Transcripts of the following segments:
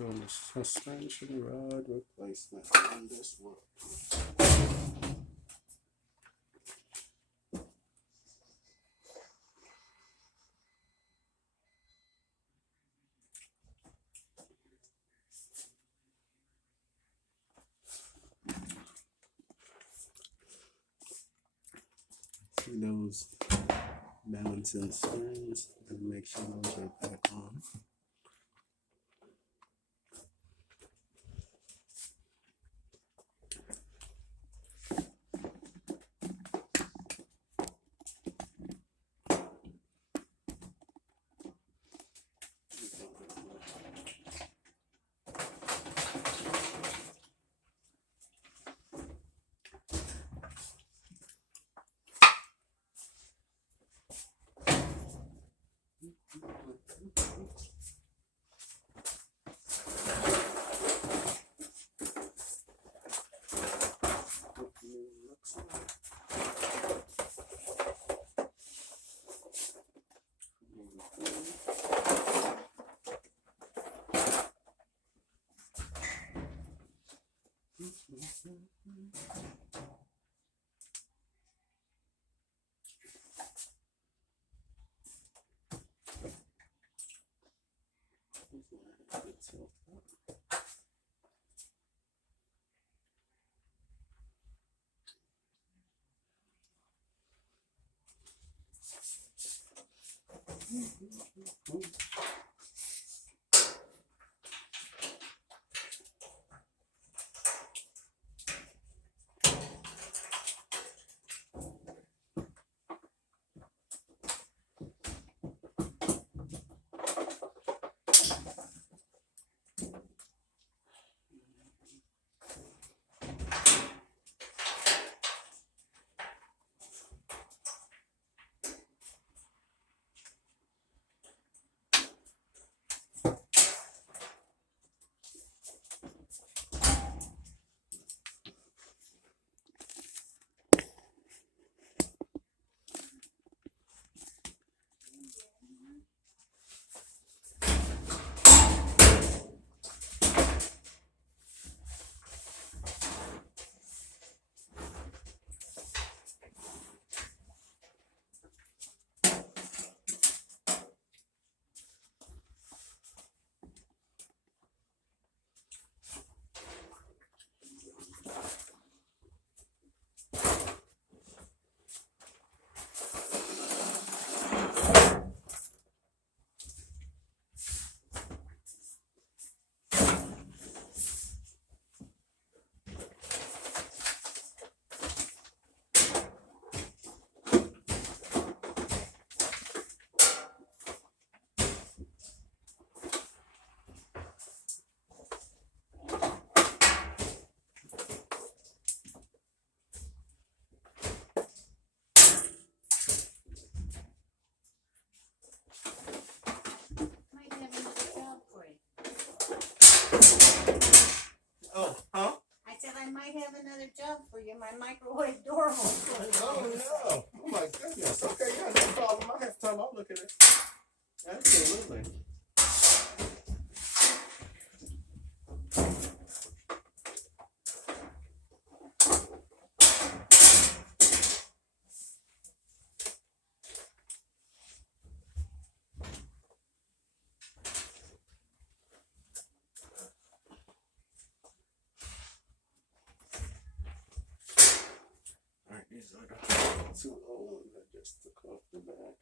Doing the suspension rod replacement on this one. See those balancing springs and make sure those are back on. Oh, huh? I said I might have another job for you. My microwave door won't close. Oh no! Oh my goodness. Okay, yeah, no problem. I have time. I'll look at it. Absolutely. All right, these are the two old that just took off the back.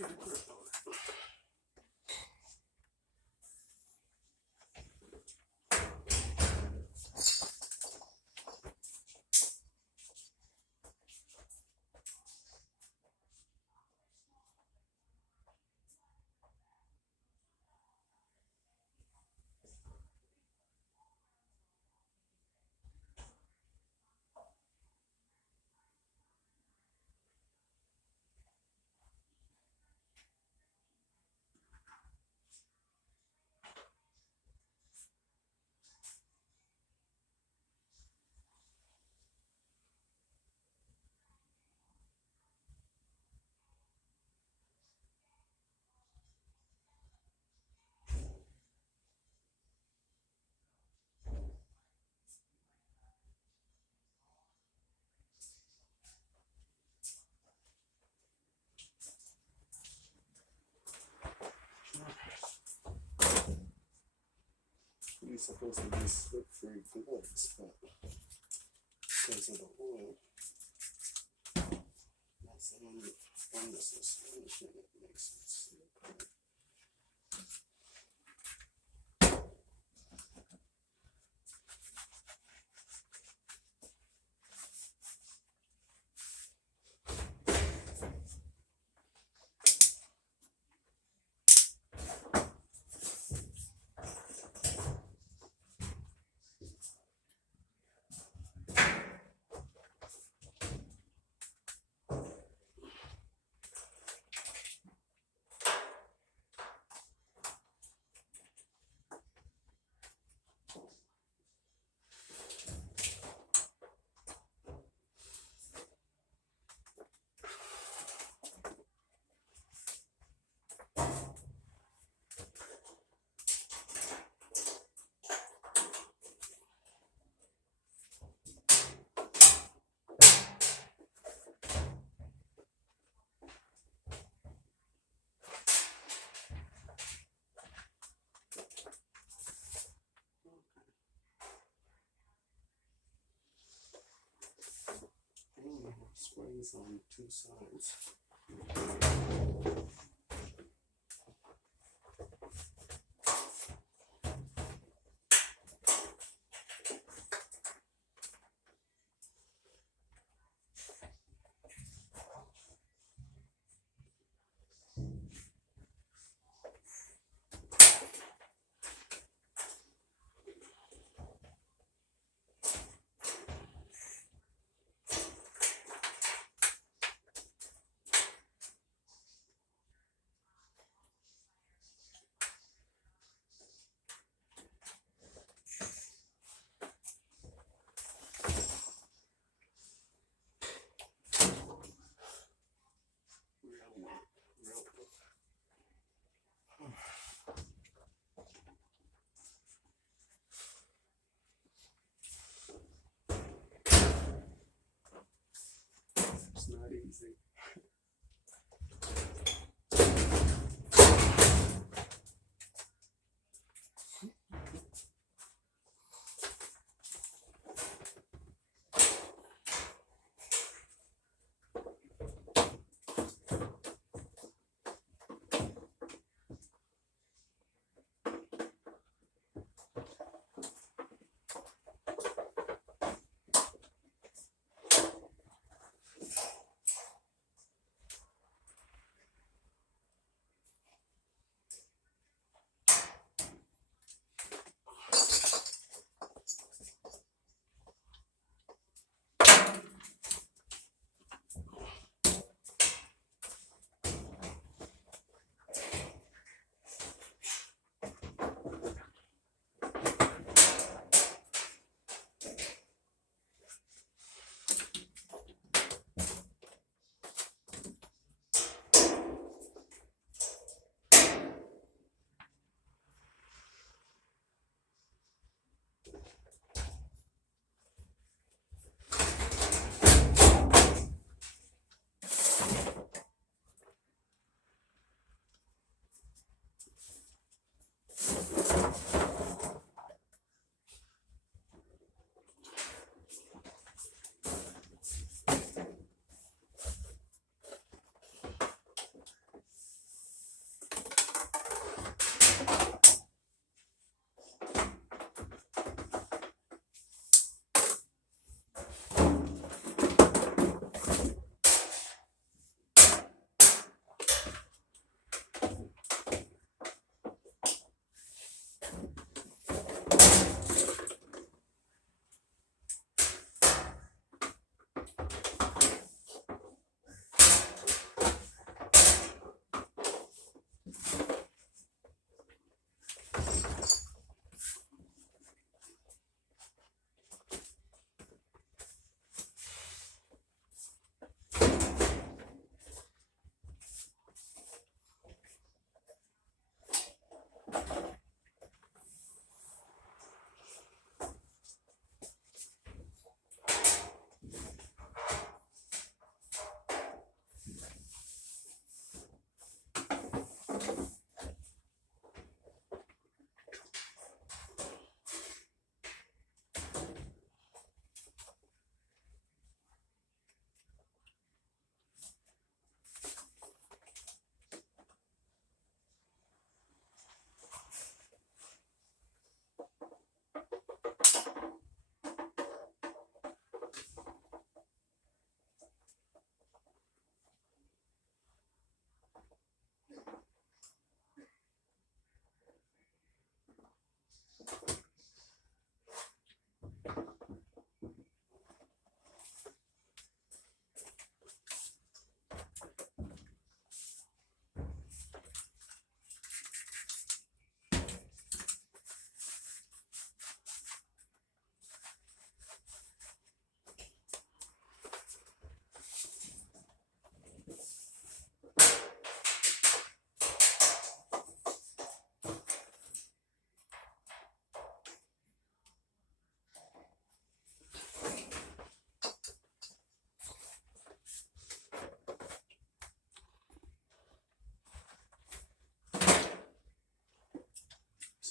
get a grip on it. These supposed to be slip-free gloves, but because of the oil, that's the one on the suspension that makes it slippery. And springs on two sides. It's not easy.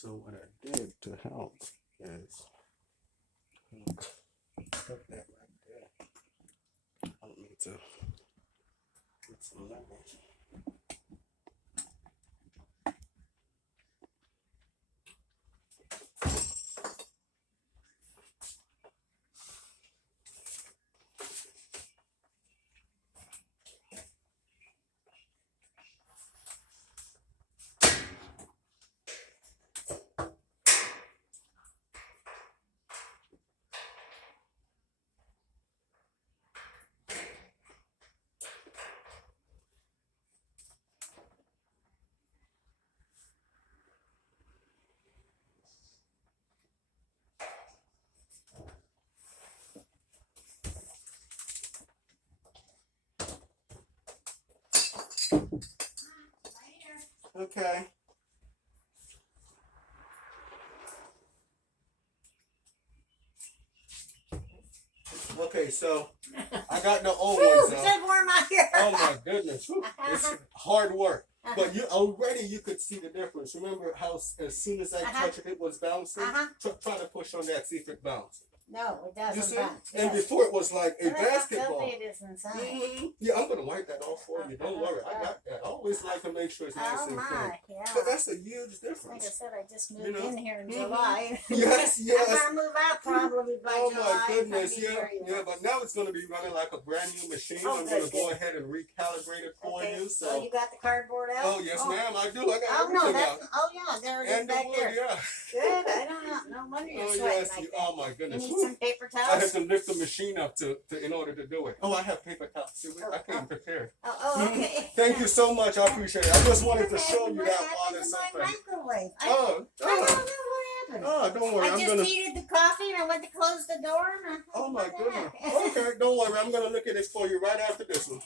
So what I did to help is put that right there. I don't need to put some lemon. Okay. Okay, so I got the old Whew, ones it's out. so warm out here. Oh my goodness, whew, it's hard work. But you already you could see the difference. Remember how as soon as I touched it, it was bouncing? Try to push on that, see if it bounces. No, it doesn't You see? bounce. And Yes. before it was like a Look how basketball. filthy it is inside. Yeah, I'm gonna wipe that off for you. Don't worry, I got that. I always like to make sure it's nice Oh and clean. my, yeah. But that's a huge Like I difference. said, I just moved You know? in here in July. Yes, I'm yes. gonna move out probably by Oh July. my goodness, I'll be yeah, here, yeah. But now it's gonna be running like a brand new machine. Oh, I'm good, gonna go good. ahead and recalibrate it for Okay, you. so So. you got the cardboard out? Oh yes, ma'am. I do. I got Oh no, everything out. that's, oh yeah, there it is And the back wood, there. yeah. Good, I don't know, no wonder you're Oh sweating yes. like that. Oh my You goodness. need Whew. some paper I had towels? to lift the machine up to in order to do it. Oh, I have paper towels. See, I came prepared. Oh, okay. Thank you so much. I appreciate it. I just wanted to show you What that happened while to it's my so fresh. microwave? I Oh, don't know oh, what happened. oh, don't worry. I I'm just gonna. heated the coffee and I went to close the door and I Oh my what the goodness. heck? Okay, don't worry. I'm gonna look at it for you right after this one.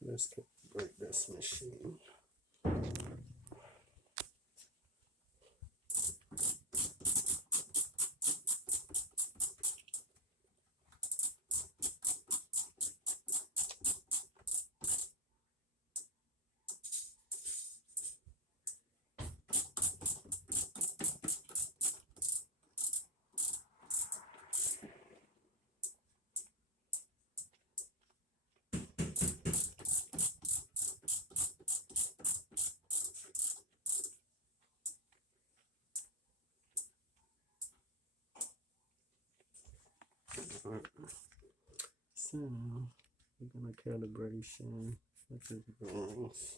Let's break this machine. So we're gonna calibration. Which is bronze.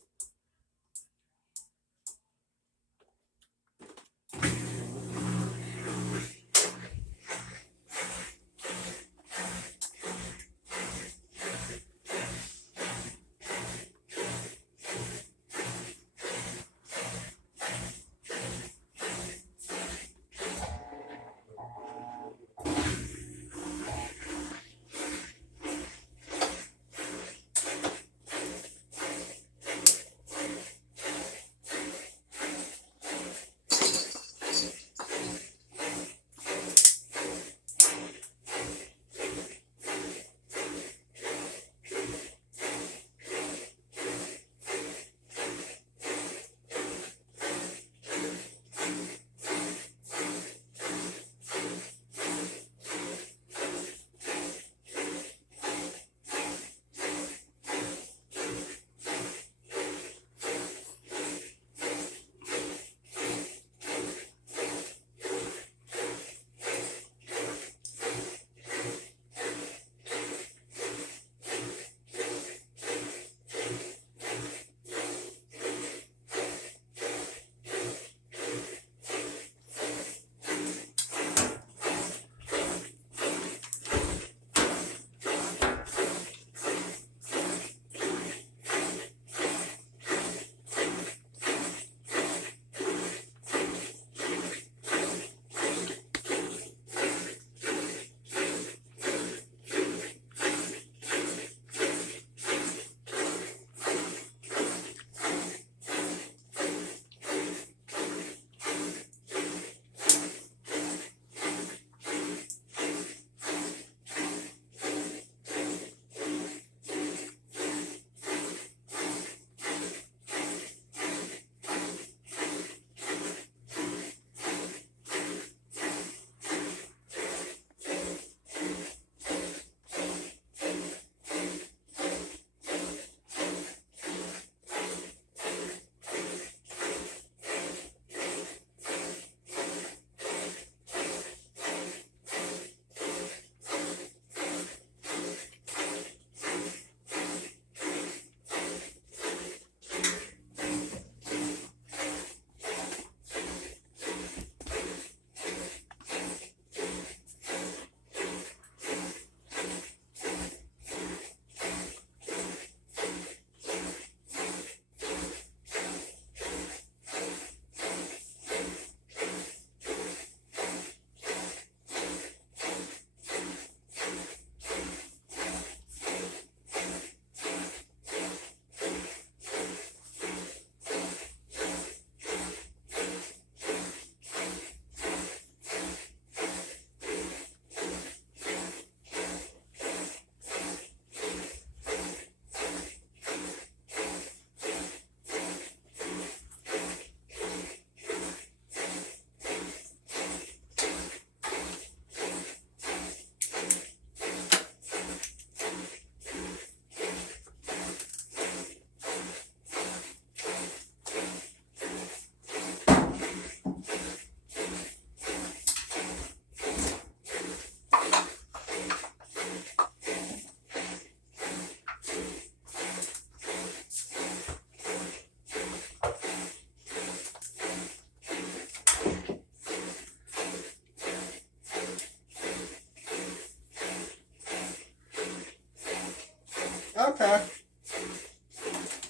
Okay.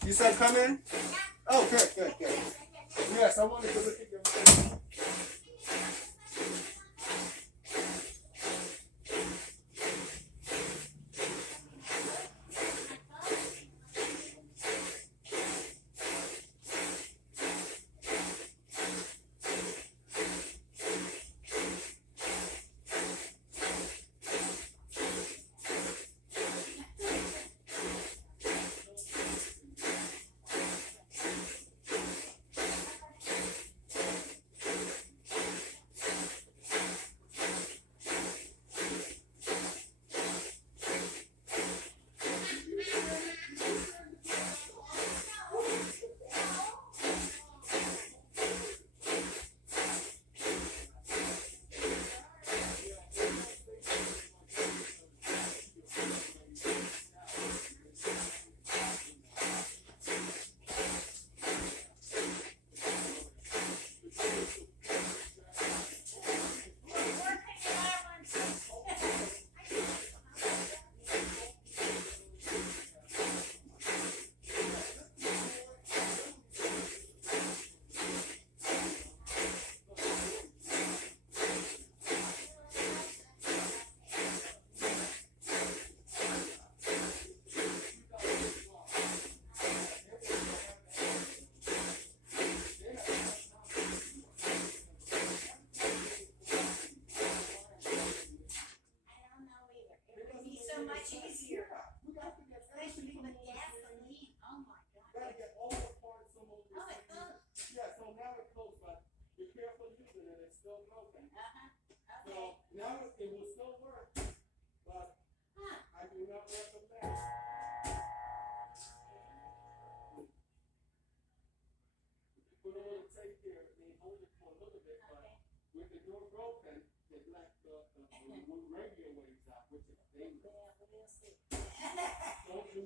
You said come in? Oh, good, good, good. Yes, I wanted to look at your.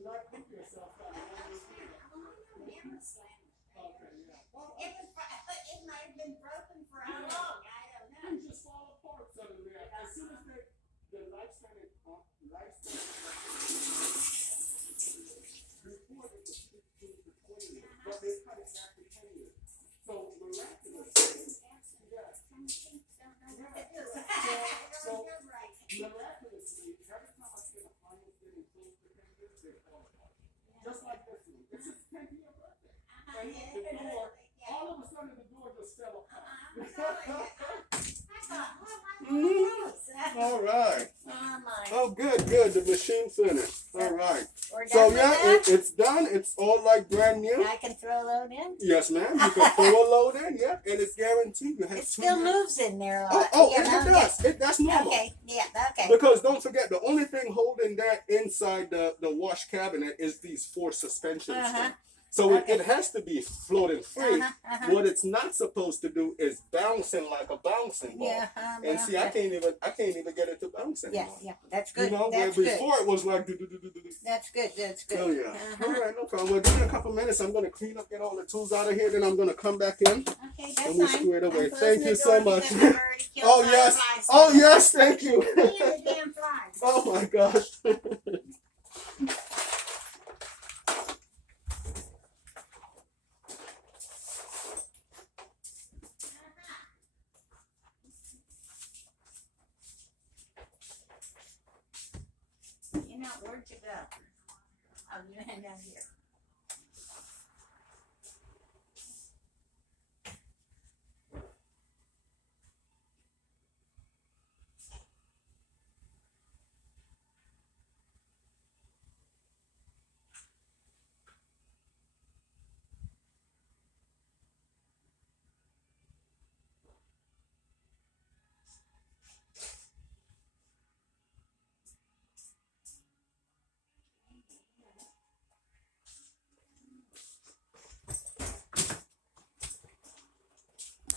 like hit yourself on the one you did. Never slammed it. Okay, yeah. Well, It might have been broken for how long? I don't know. you just fall apart suddenly. As soon as the light started on, before it was 15 to 20 years, but they cut it back to 10 years. So miraculously, yeah. So miraculously, every time I see an appliance getting close to 10 years, they fall apart. Just like this one. It's his 10th-year birthday. And the door, all of a sudden the door just fell apart. All right. Oh my. Oh, good. The machine finished. All right. We're done So with yeah, that? it's done. It's all like brand new. I can throw a load in. Yes, ma'am. You can throw a load in, yeah, and it's guaranteed. You have It 2 still years. moves in there a Oh, lot. oh, you and know? it does. That's normal. Okay, yeah, okay. Because don't forget, the only thing holding that inside the wash cabinet is these 4 suspension springs. So it has to be floating free. What it's not supposed to do is bouncing like a bouncing ball. Yeah, And see, I can't even get it to bounce anymore. yeah, that's good. You know, That's where good. before it was like. That's good. That's good. Oh yeah. All right, no problem. Well, give me a couple minutes. I'm gonna clean up, get all the tools out of here, then I'm gonna come back in. Okay, that's And we'll fine. square it away. I'm Thank closing you the so door much. because I've already killed Oh my yes. flies. Oh yes. Thank you. Me and the damn flies. Oh my gosh. You know, where'd you go? Oh, you went down here.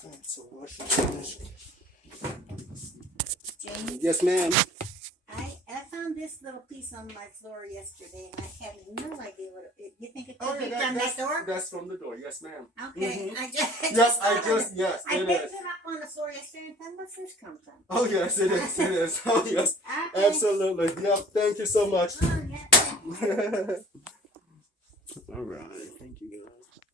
Alright, so washing finished. Jamie, Yes, ma'am. I found this little piece on my floor yesterday, and I had no idea what it. You think it could Oh be yeah, from that door? that's from the door. Yes, ma'am. Okay, Mhm. I just. Yes, I it picked is. it up on the floor yesterday and thought, what's this come from? Oh yes, it is. It is. Oh yes, Okay. absolutely. Yep. Thank you so much. Oh, yeah. All right. Thank you, guys.